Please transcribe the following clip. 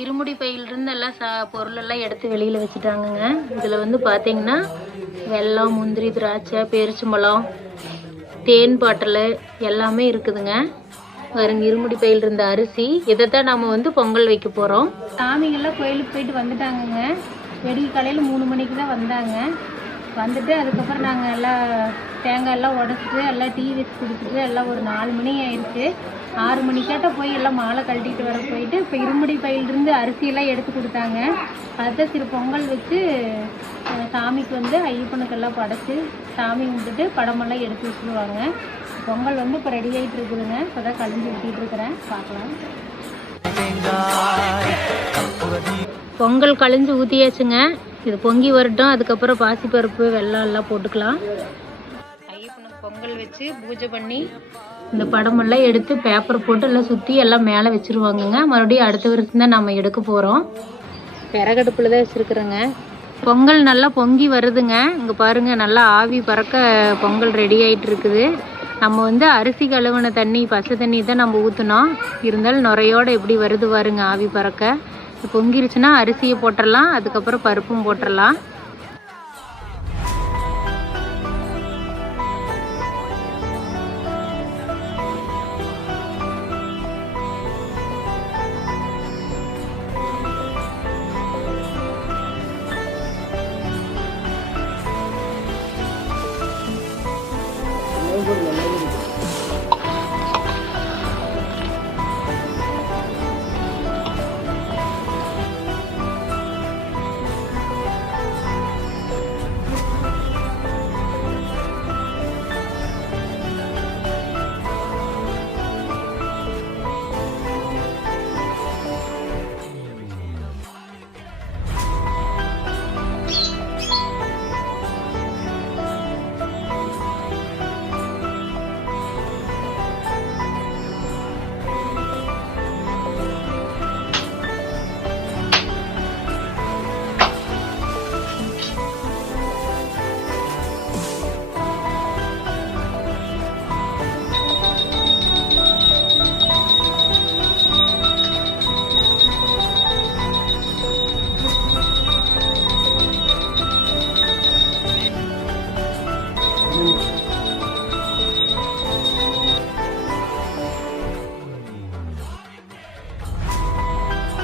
இருமுடி பையிலிருந்து எல்லாம் பொருளெல்லாம் எடுத்து வெளியில் வச்சுட்டாங்கங்க. இதில் வந்து பார்த்தீங்கன்னா வெல்லம், முந்திரி, திராட்சை, பேரிச்சம்பழம், தேன் பாட்டில் எல்லாமே இருக்குதுங்க. பாருங்க, இருமுடி பையில் இருந்த அரிசி. இதைத்தான் நம்ம வந்து பொங்கல் வைக்க போகிறோம். சாமிகள்லாம் கோயிலுக்கு போயிட்டு வந்துட்டாங்கங்க. வெடிய காலையில் 3 மணிக்கு தான் வந்தாங்க. வந்துட்டு அதுக்கப்புறம் நாங்கள் எல்லாம் தேங்காய் எல்லாம் உடச்சிட்டு எல்லாம் டீ வச்சு குடிச்சிட்டு எல்லாம் ஒரு 4 மணி ஆயிடுச்சு. 6 மணிக்காட்ட போய் எல்லாம் மாலை கழட்டிட்டு வர போயிட்டு இப்போ இருமுடி பையிலிருந்து அரிசியெல்லாம் எடுத்து கொடுத்தாங்க. அதுதான் சிறு பொங்கல் வச்சு சாமிக்கு வந்து ஐயப்பனுக்கெல்லாம் படைச்சி சாமி கும்பிட்டுட்டு படமெல்லாம் எடுத்து வச்சுருவாங்க. பொங்கல் வந்து இப்போ ரெடி ஆகிட்டு இருக்குதுங்க. இப்போ தான் கழிஞ்சு ஊற்றிட்டு இருக்கிறேன், பார்க்கலாம். பொங்கல் கழிஞ்சு ஊற்றியாச்சுங்க. இது பொங்கி வரட்டும். அதுக்கப்புறம் பாசிப்பருப்பு, வெல்லம் எல்லாம் போட்டுக்கலாம். ஐயப்பனுக்கு பொங்கல் வச்சு பூஜை பண்ணி இந்த படமெல்லாம் எடுத்து பேப்பர் போட்டு எல்லாம் சுற்றி எல்லாம் மேலே வச்சுருவாங்கங்க. மறுபடியும் அடுத்த வருஷம் தான் நம்ம எடுக்க போகிறோம். விறகடுப்பில் தான் வச்சுருக்குறோங்க. பொங்கல் நல்லா பொங்கி வருதுங்க. இங்கே பாருங்கள், நல்லா ஆவி பறக்க பொங்கல் ரெடி ஆகிட்டு இருக்குது. நம்ம வந்து அரிசி கழுவின தண்ணி, பசை தண்ணி தான் நம்ம ஊற்றினோம். இருந்தாலும் நுரையோடு எப்படி வருது பாருங்க ஆவி பறக்க. பொங்கிருச்சுன்னா அரிசியை போட்டுடலாம். அதுக்கப்புறம் பருப்பும் போட்டுடலாம்.